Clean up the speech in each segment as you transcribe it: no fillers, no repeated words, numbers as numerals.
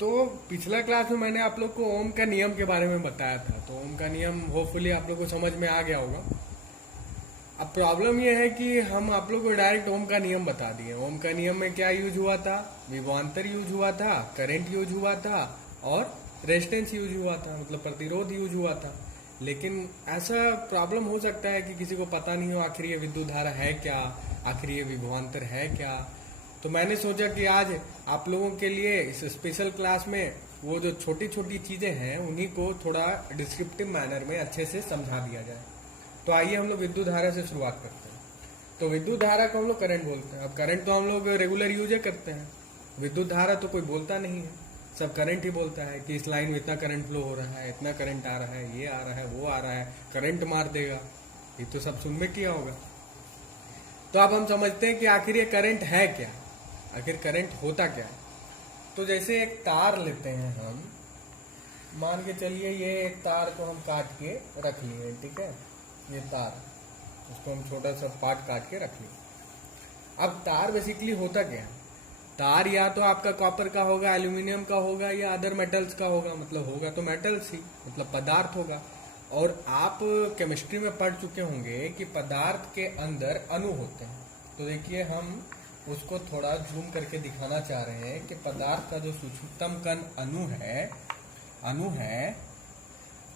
तो पिछला क्लास में मैंने आप लोग को ओम का नियम के बारे में बताया था। तो ओम का नियम होपफुली आप लोग को समझ में आ गया होगा। अब प्रॉब्लम यह है कि हम आप लोग को डायरेक्ट ओम का नियम बता दिए। ओम का नियम में क्या यूज हुआ था? विभवांतर यूज हुआ था, करंट यूज हुआ था और रेजिस्टेंस यूज हुआ था, मतलब प्रतिरोध यूज हुआ था। लेकिन ऐसा प्रॉब्लम हो सकता है कि किसी को पता नहीं हो आखिर ये विद्युत धारा है क्या, आखिर ये विभवांतर है क्या। तो मैंने सोचा कि आज आप लोगों के लिए इस स्पेशल क्लास में वो जो छोटी छोटी चीजें हैं उन्हीं को थोड़ा डिस्क्रिप्टिव मैनर में अच्छे से समझा दिया जाए। तो आइए हम लोग विद्युत धारा से शुरुआत करते हैं। तो विद्युत धारा को हम लोग करंट बोलते हैं। अब करंट तो हम लोग रेगुलर यूज करते हैं, विद्युत धारा तो कोई बोलता नहीं है, सब करंट ही बोलता है कि इस लाइन में इतना करंट फ्लो हो रहा है, इतना करंट आ रहा है, ये आ रहा है, वो आ रहा है, करंट मार देगा। ये तो सब सुन में किया होगा। तो अब हम समझते हैं कि आखिर ये करंट है क्या, आखिर करंट होता क्या है। तो जैसे एक तार लेते हैं हम, मान के चलिए ये एक तार को हम काट के रख लिए, ठीक है, ये तार, उसको हम छोटा सा पार्ट काट के रख लिए। अब तार बेसिकली होता क्या है? तार या तो आपका कॉपर का होगा, एल्यूमिनियम का होगा, या अदर मेटल्स का होगा। मतलब होगा तो मेटल्स ही, मतलब पदार्थ होगा। और आप केमिस्ट्री में पढ़ चुके होंगे कि पदार्थ के अंदर अणु होते हैं। तो देखिए हम उसको थोड़ा जूम करके दिखाना चाह रहे हैं कि पदार्थ का जो सूक्ष्मतम कण अणु है,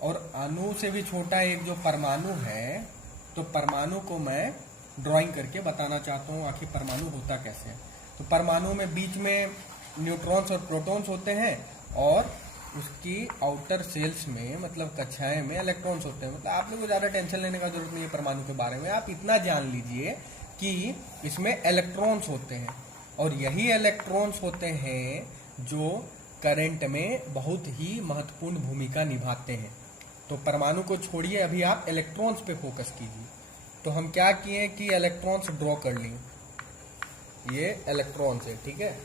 और अणु से भी छोटा एक जो परमाणु है, तो परमाणु को मैं ड्राइंग करके बताना चाहता हूँ आखिर परमाणु होता कैसे है। तो परमाणु में बीच में न्यूट्रॉन्स और प्रोटॉन्स होते हैं, और उसकी आउटर सेल्स में, मतलब कक्षाएं में इलेक्ट्रॉन्स होते हैं। मतलब आप लोगों को ज्यादा टेंशन लेने का जरूरत नहीं है परमाणु के बारे में। आप इतना जान लीजिए कि इसमें इलेक्ट्रॉन्स होते हैं, और यही इलेक्ट्रॉन्स होते हैं जो करंट में बहुत ही महत्वपूर्ण भूमिका निभाते हैं। तो परमाणु को छोड़िए, अभी आप इलेक्ट्रॉन्स पे फोकस कीजिए। तो हम क्या किए कि इलेक्ट्रॉन्स ड्रॉ कर लिए। ये इलेक्ट्रॉन्स है, ठीक है,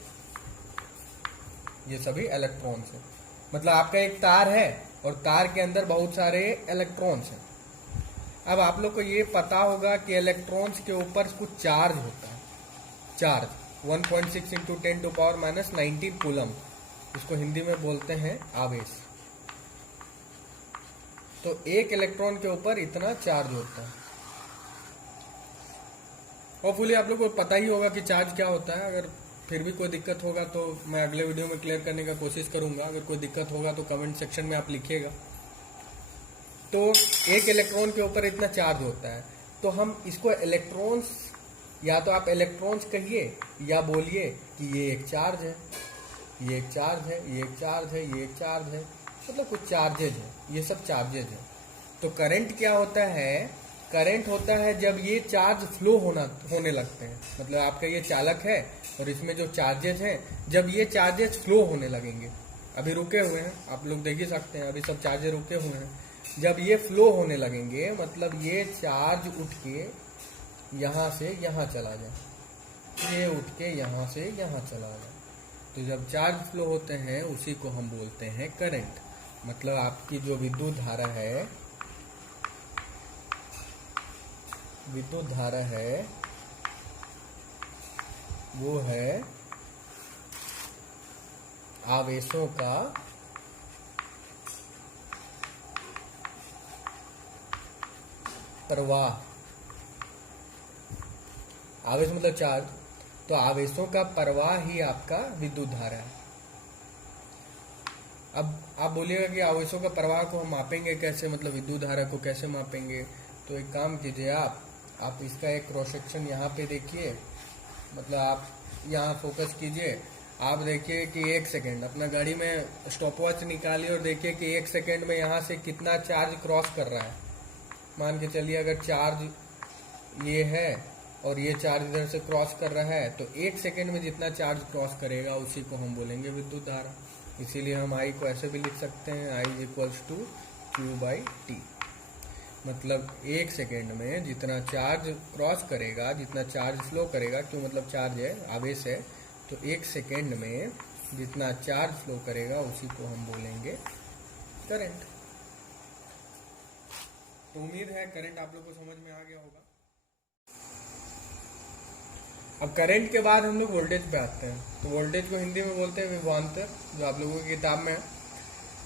ये सभी इलेक्ट्रॉन्स है। मतलब आपका एक तार है और तार के अंदर बहुत सारे इलेक्ट्रॉन्स हैं। अब आप लोग को ये पता होगा कि इलेक्ट्रॉन्स के ऊपर कुछ चार्ज होता है। चार्ज 1.6 इंटू 10⁻⁻19 कूलम, इसको हिंदी में बोलते हैं आवेश। तो एक इलेक्ट्रॉन के ऊपर इतना चार्ज होता है। होपफुली आप लोग को पता ही होगा कि चार्ज क्या होता है। अगर फिर भी कोई दिक्कत होगा तो मैं अगले वीडियो में क्लियर करने का कोशिश करूंगा। अगर कोई दिक्कत होगा तो कमेंट सेक्शन में आप लिखिएगा। तो एक इलेक्ट्रॉन के ऊपर इतना चार्ज होता है। तो हम इसको इलेक्ट्रॉन्स, या तो आप इलेक्ट्रॉन्स कहिए या बोलिए कि ये एक चार्ज है, ये एक चार्ज है, ये एक चार्ज है, ये एक चार्ज है, मतलब कुछ चार्जेज है, ये सब चार्जेज है। तो करंट क्या होता है? करंट होता है जब ये चार्ज फ्लो होने लगते हैं। मतलब आपका ये चालक है और इसमें जो चार्जेज हैं, जब ये चार्जेज फ्लो होने लगेंगे, अभी रुके हुए हैं, आप लोग देख ही सकते हैं, अभी सब चार्जेज रुके हुए हैं। जब ये फ्लो होने लगेंगे, मतलब ये चार्ज उठ के यहाँ से यहाँ चला जाए, ये उठ के यहाँ से यहाँ चला जाए। तो जब चार्ज फ्लो होते हैं उसी को हम बोलते हैं करंट। मतलब आपकी जो विद्युत धारा है, वो है आवेशों का प्रवाह। आवेश मतलब चार्ज, तो आवेशों का प्रवाह ही आपका विद्युत धारा है। अब आप बोलिएगा कि आवेशों का प्रवाह को हम मापेंगे कैसे, मतलब विद्युत धारा को कैसे मापेंगे? तो एक काम कीजिए, आप इसका एक क्रॉस सेक्शन यहाँ पे देखिए। मतलब आप यहाँ फोकस कीजिए, आप देखिए कि 1 सेकेंड, अपना गाड़ी में स्टॉपवॉच निकालिए और देखिए कि 1 सेकेंड में यहाँ से कितना चार्ज क्रॉस कर रहा है। मान के चलिए अगर चार्ज ये है और ये चार्ज इधर से क्रॉस कर रहा है, तो 1 सेकेंड में जितना चार्ज क्रॉस करेगा उसी को हम बोलेंगे विद्युत धारा। इसीलिए हम आई को ऐसे भी लिख सकते हैं, I = Q/T। मतलब 1 सेकेंड में जितना चार्ज क्रॉस करेगा, जितना चार्ज फ्लो करेगा, क्यों, मतलब चार्ज है, आवेश है, तो 1 सेकेंड में जितना चार्ज फ्लो करेगा उसी को हम बोलेंगे करंट। तो उम्मीद है करंट आप लोग को समझ में आ गया होगा। अब करंट के बाद हम लोग वोल्टेज पे आते हैं। तो वोल्टेज को हिंदी में बोलते हैं विभवांतर, जो आप लोगों की किताब में है।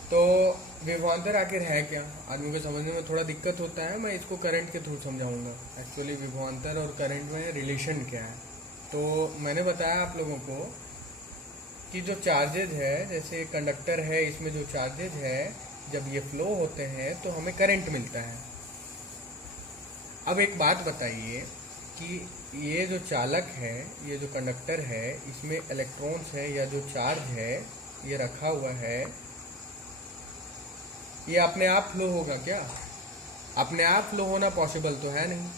तो विभवांतर आखिर है क्या, आदमी को समझने में थोड़ा दिक्कत होता है, मैं इसको करंट के थ्रू समझाऊंगा। एक्चुअली विभवांतर और करंट में रिलेशन क्या है। तो मैंने बताया आप लोगों को कि जो चार्जेज है, जैसे कंडक्टर है, इसमें जो चार्जेज है जब ये फ्लो होते हैं तो हमें करंट मिलता है। अब एक बात बताइए कि ये जो चालक है, ये जो कंडक्टर है, इसमें इलेक्ट्रॉन्स है या जो चार्ज है ये रखा हुआ है, ये अपने आप फ्लो होगा क्या? अपने आप फ्लो होना पॉसिबल तो है नहीं।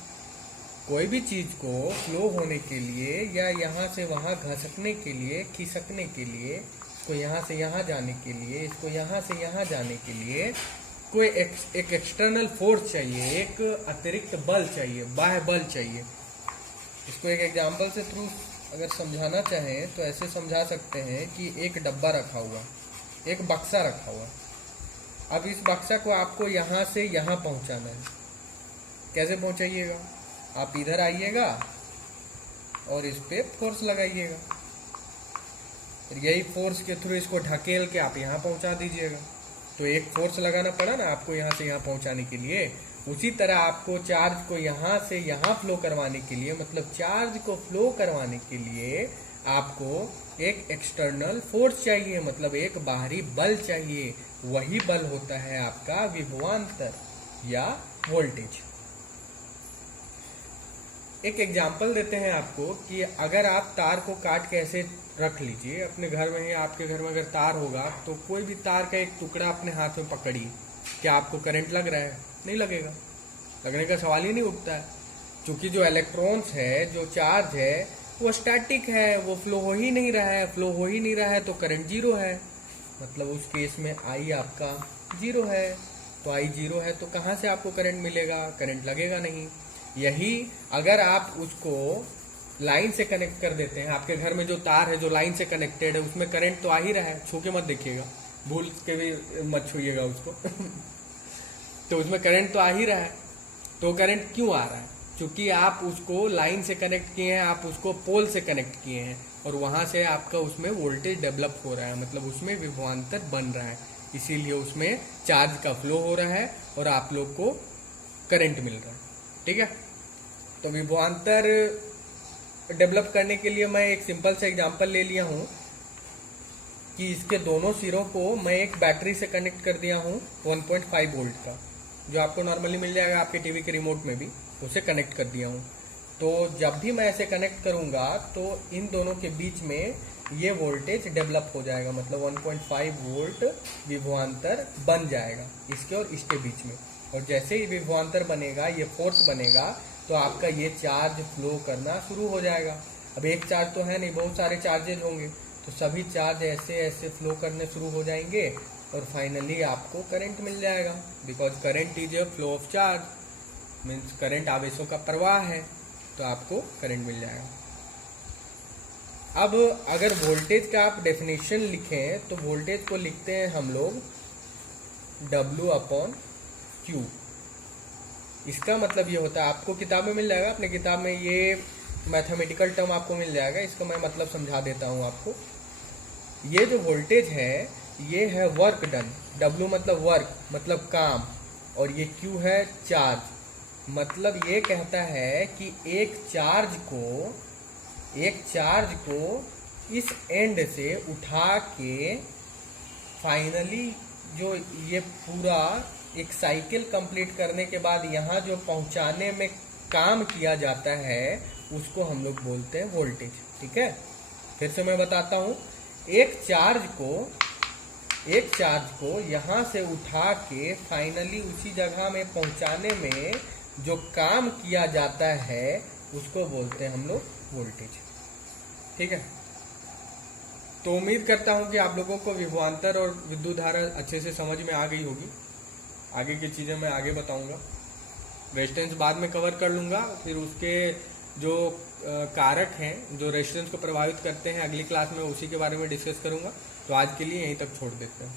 कोई भी चीज को फ्लो होने के लिए या यहाँ से वहाँ घसकने के लिए, खिसकने के लिए, इसको यहाँ से यहाँ जाने के लिए, इसको यहाँ से यहाँ जाने के लिए कोई एक एक्सटर्नल फोर्स चाहिए, एक अतिरिक्त बल चाहिए, बाह्य बल चाहिए। इसको एक एग्जांपल से थ्रू अगर समझाना चाहें तो ऐसे समझा सकते हैं कि एक डब्बा रखा हुआ, एक बक्सा रखा हुआ। अब इस बक्सा को आपको यहाँ से यहाँ पहुँचाना है। कैसे पहुँचाइएगा? आप इधर आइएगा और इस पे फोर्स लगाइएगा, फिर यही फोर्स के थ्रू इसको ढकेल के आप यहाँ पहुँचा दीजिएगा। तो एक फोर्स लगाना पड़ा ना आपको यहाँ से यहाँ पहुँचाने के लिए। उसी तरह आपको चार्ज को यहाँ से यहाँ फ्लो करवाने के लिए, मतलब चार्ज को फ्लो करवाने के लिए आपको एक एक्सटर्नल फोर्स चाहिए, मतलब एक बाहरी बल चाहिए। वही बल होता है आपका विभवांतर या वोल्टेज। एक एग्जांपल देते हैं आपको कि अगर आप तार को काट के ऐसे रख लीजिए अपने घर में ही, आपके घर में अगर तार होगा तो कोई भी तार का एक टुकड़ा अपने हाथ में पकड़िए, क्या आपको करंट लग रहा है? नहीं लगेगा, लगने का सवाल ही नहीं उठता है। क्योंकि जो इलेक्ट्रॉन्स है, जो चार्ज है, वो स्टैटिक है, वो फ्लो हो ही नहीं रहा है। फ्लो हो ही नहीं रहा है तो करंट जीरो है, मतलब उस केस में आई आपका जीरो है। तो आई जीरो है तो कहाँ से आपको करंट मिलेगा? करंट लगेगा नहीं। यही अगर आप उसको लाइन से कनेक्ट कर देते हैं, आपके घर में जो तार है जो लाइन से कनेक्टेड है उसमें करंट तो आ ही रहा है, छू के मत देखिएगा, भूल के भी मत छूइएगा उसको तो उसमें करंट तो आ ही रहा है। तो करंट क्यों आ रहा है? क्योंकि आप उसको लाइन से कनेक्ट किए हैं, आप उसको पोल से कनेक्ट किए हैं और वहां से आपका उसमें वोल्टेज डेवलप हो रहा है, मतलब उसमें विभवांतर बन रहा है। इसीलिए उसमें चार्ज का फ्लो हो रहा है और आप लोग को करंट मिल रहा है। ठीक है, तो विभवांतर डेवलप करने के लिए मैं एक सिंपल सा एग्जांपल ले लिया हूं कि इसके दोनों सिरों को मैं एक बैटरी से कनेक्ट कर दिया हूं 1.5 वोल्ट का, जो आपको नॉर्मली मिल जाएगा आपके टीवी के रिमोट में भी, उसे कनेक्ट कर दिया हूं। तो जब भी मैं ऐसे कनेक्ट करूंगा तो इन दोनों के बीच में ये वोल्टेज डेवलप हो जाएगा, मतलब 1.5 वोल्ट विभवांतर बन जाएगा इसके और इसके बीच में। और जैसे ही विभवांतर बनेगा, ये फोर्स बनेगा, तो आपका ये चार्ज फ्लो करना शुरू हो जाएगा। अब एक चार्ज तो है नहीं, बहुत सारे चार्जेज होंगे, तो सभी चार्ज ऐसे ऐसे फ्लो करने शुरू हो जाएंगे और फाइनली आपको करंट मिल जाएगा। Because current is a flow of charge, means current आवेशों का प्रवाह है, तो आपको करंट मिल जाएगा। अब अगर वोल्टेज का आप डेफिनेशन लिखें तो वोल्टेज को लिखते हैं हम लोग W/Q। इसका मतलब ये होता है, आपको किताब में मिल जाएगा, अपने किताब में ये मैथमेटिकल टर्म आपको मिल जाएगा। इसका मैं मतलब समझा देता हूँ आपको। ये जो वोल्टेज है ये है वर्क डन। W मतलब वर्क, मतलब काम, और ये Q है चार्ज। मतलब ये कहता है कि एक चार्ज को इस एंड से उठा के फाइनली जो ये पूरा एक साइकिल कंप्लीट करने के बाद यहाँ जो पहुँचाने में काम किया जाता है उसको हम लोग बोलते हैं वोल्टेज। ठीक है, फिर से मैं बताता हूँ। एक चार्ज को यहाँ से उठा के फाइनली उसी जगह में पहुँचाने में जो काम किया जाता है उसको बोलते हैं हम लोग वोल्टेज। ठीक है, तो उम्मीद करता हूँ कि आप लोगों को विभवांतर और विद्युत धारा अच्छे से समझ में आ गई होगी। आगे की चीज़ें मैं आगे बताऊंगा, रेजिस्टेंस बाद में कवर कर लूंगा। फिर उसके जो कारक हैं जो रेजिस्टेंस को प्रभावित करते हैं अगली क्लास में उसी के बारे में डिस्कस करूंगा। तो आज के लिए यहीं तक छोड़ देते हैं।